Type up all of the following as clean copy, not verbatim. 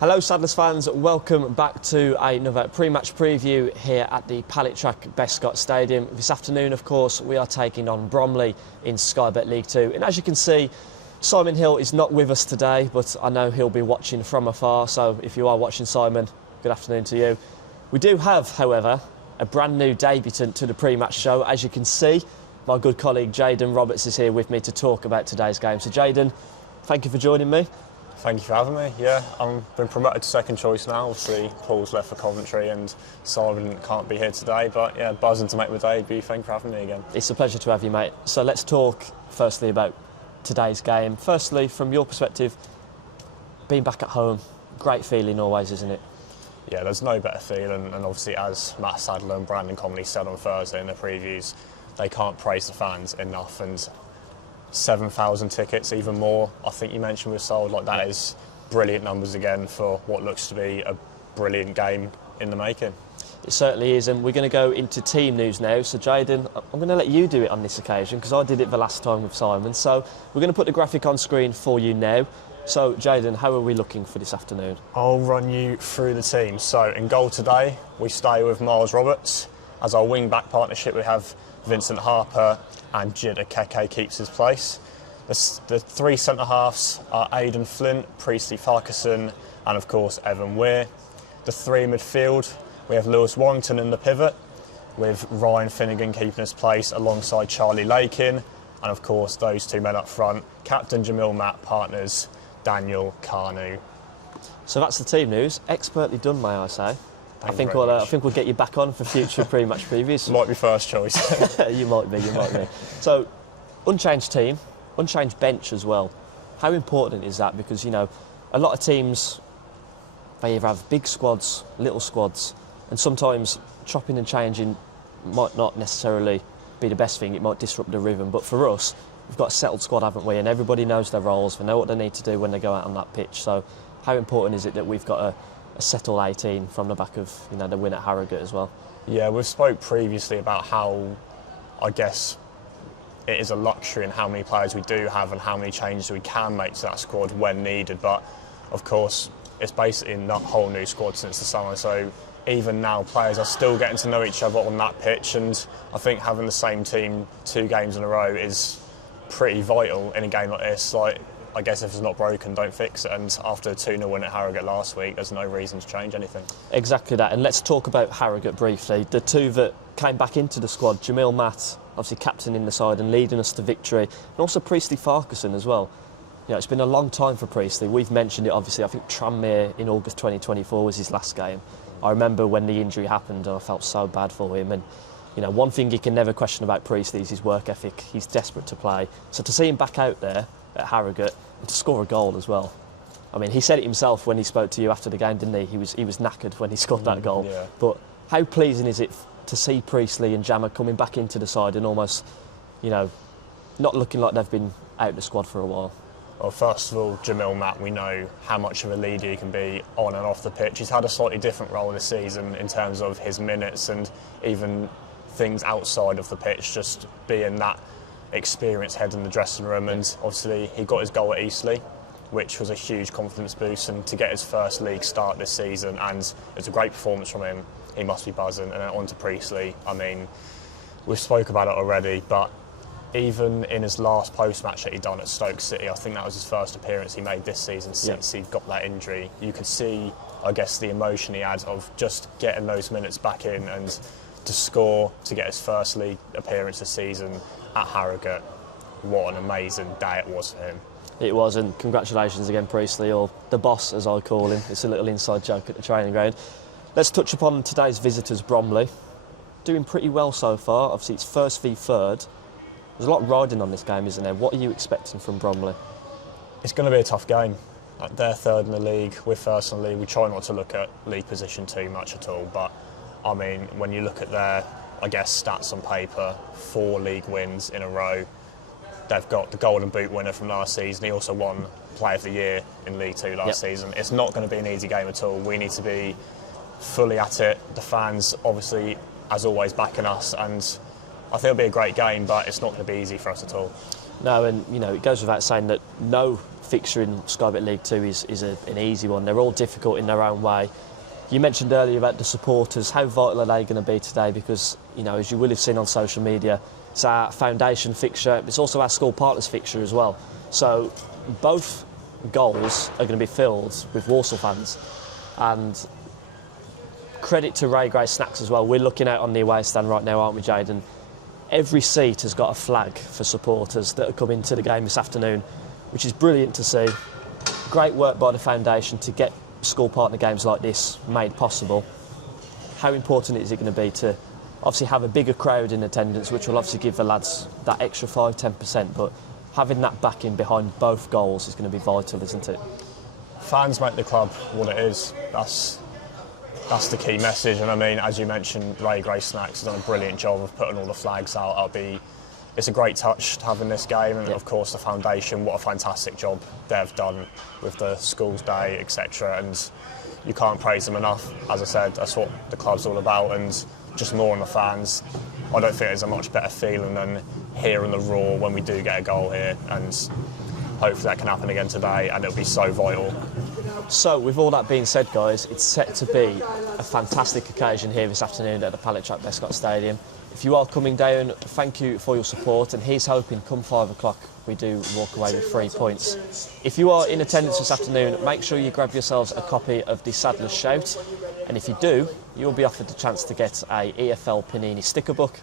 Hello Saddlers fans, welcome back to another pre-match preview here at the Pallet Track Bescott Stadium. This afternoon, of course, we are taking on Bromley in Sky Bet League 2. And as you can see, Simon Hill is not with us today, but I know he'll be watching from afar. So if you are watching, Simon, good afternoon to you. We do have, however, a brand new debutant to the pre-match show. As you can see, my good colleague Jayden Roberts is here with me to talk about today's game. So Jayden, thank you for joining me. Thank you for having me. Yeah, I've been promoted to second choice now. Obviously, Paul's left for Coventry and Simon can't be here today. But yeah, buzzing to make my debut. Thank you for having me again. It's a pleasure to have you, mate. So let's talk firstly about today's game. Firstly, from your perspective, being back at home, great feeling always, isn't it? Yeah, there's no better feeling. And obviously, as Matt Sadler and Brandon Conley said on Thursday in their previews, they can't praise the fans enough. And 7,000 tickets, even more, I think you mentioned was sold. Like, that is brilliant numbers again for what looks to be a brilliant game in the making. It certainly is, and we're going to go into team news now. So Jayden, I'm going to let you do it on this occasion because I did it the last time with Simon. So we're going to put the graphic on screen for you now. So Jayden, how are we looking for this afternoon? I'll run you through the team. So in goal today, we stay with Miles Roberts. As our wing-back partnership, we have Vincent Harper and Jida Keke keeps his place. The three centre-halves are Aidan Flint, Priestley Farquharson and, of course, Evan Weir. The three in midfield, we have Lewis Warrington in the pivot, with Ryan Finnegan keeping his place alongside Charlie Lakin. And, of course, those two men up front, Captain Jamil Matt, partners Daniel Carnu. So that's the team news. Expertly done, may I say. I think we'll get you back on for future pre-match previews. Might be first choice. You might be. So, unchanged team, unchanged bench as well. How important is that? Because, you know, a lot of teams, they either have big squads, little squads, and sometimes chopping and changing might not necessarily be the best thing. It might disrupt the rhythm. But for us, we've got a settled squad, haven't we? And everybody knows their roles. They know what they need to do when they go out on that pitch. So, how important is it that we've got a settled 18 from the back of, you know, the win at Harrogate as well? Yeah, we've spoke previously about how, I guess, it is a luxury in how many players we do have and how many changes we can make to that squad when needed. But of course, it's basically a whole new squad since the summer. So even now, players are still getting to know each other on that pitch. And I think having the same team 2 games in a row is pretty vital in a game like this. Like, I guess if it's not broken, don't fix it. And after a 2-0 win at Harrogate last week, there's no reason to change anything. Exactly that. And let's talk about Harrogate briefly. The two that came back into the squad, Jamil Matt, obviously captaining the side and leading us to victory, and also Priestley Farquharson as well. You know, it's been a long time for Priestley. We've mentioned it, obviously. I think Tranmere in August 2024 was his last game. I remember when the injury happened and I felt so bad for him. And, you know, one thing you can never question about Priestley is his work ethic. He's desperate to play. So to see him back out there at Harrogate and to score a goal as well. I mean, he said it himself when he spoke to you after the game, didn't he? He was knackered when he scored that goal. Yeah. But how pleasing is it to see Priestley and Jammer coming back into the side and almost, you know, not looking like they've been out of the squad for a while? Well, first of all, Jamil Matt, we know how much of a leader he can be on and off the pitch. He's had a slightly different role this season in terms of his minutes and even things outside of the pitch, just being that experienced head in the dressing room. And obviously he got his goal at Eastleigh, which was a huge confidence boost, and to get his first league start this season, and it's a great performance from him, he must be buzzing. And then on to Priestley. I mean, we've spoke about it already, but even in his last post-match that he'd done at Stoke City, I think that was his first appearance he made this season since he got that injury. You could see, I guess, the emotion he had of just getting those minutes back in and to score, to get his first league appearance this season at Harrogate. What an amazing day it was for him. It was, and congratulations again, Priestley, or the boss as I call him. It's a little inside joke at the training ground. Let's touch upon today's visitors, Bromley. Doing pretty well so far. Obviously it's first v third. There's a lot riding on this game, isn't there? What are you expecting from Bromley? It's going to be a tough game. They're third in the league, we're first in the league. We try not to look at league position too much at all, but I mean, when you look at their, I guess, stats on paper, 4 league wins in a row. They've got the Golden Boot winner from last season. He also won Player of the Year in League 2 last season. It's not going to be an easy game at all. We need to be fully at it. The fans, obviously, as always, backing us, and I think it'll be a great game, but it's not going to be easy for us at all. No, and you know, it goes without saying that no fixture in Sky Bet League 2 is an easy one. They're all difficult in their own way. You mentioned earlier about the supporters. How vital are they going to be today? Because, you know, as you will have seen on social media, it's our foundation fixture. It's also our school partners fixture as well. So both goals are going to be filled with Walsall fans. And credit to Ray Gray Snacks as well. We're looking out on the away stand right now, aren't we, Jayden? Every seat has got a flag for supporters that are coming to the game this afternoon, which is brilliant to see. Great work by the foundation to get school partner games like this made possible. How important is it going to be to obviously have a bigger crowd in attendance, which will obviously give the lads that extra 5-10%, but having that backing behind both goals is going to be vital, isn't it? Fans make the club what it is. That's the key message. And I mean, as you mentioned, Ray Gray Snacks has done a brilliant job of putting all the flags out. It's a great touch to have in this game, and of course the foundation, what a fantastic job they've done with the schools day, etc. And you can't praise them enough. As I said, that's what the club's all about, and just more on the fans. I don't think there's a much better feeling than hearing the roar when we do get a goal here, and hopefully that can happen again today, and it'll be so vital. So, with all that being said, guys, it's set to be a fantastic occasion here this afternoon at the Pallet Track Bescott Stadium. If you are coming down, thank you for your support, and here's hoping come 5 o'clock we do walk away with 3 points. If you are in attendance this afternoon, make sure you grab yourselves a copy of the Saddler's Shout, and if you do, you'll be offered the chance to get a EFL Panini sticker book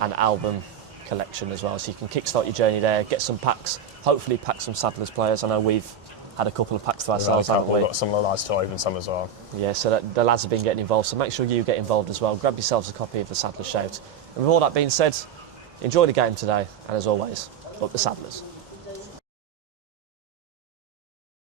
and album collection as well, so you can kickstart your journey there, get some packs, hopefully pack some Saddler's players. I know we've had a couple of packs to ourselves, haven't we? We've got some of the lads to open some as well. Yeah, so the lads have been getting involved, so make sure you get involved as well. Grab yourselves a copy of the Saddler's Shout. And with all that being said, enjoy the game today, and as always, up the Saddlers.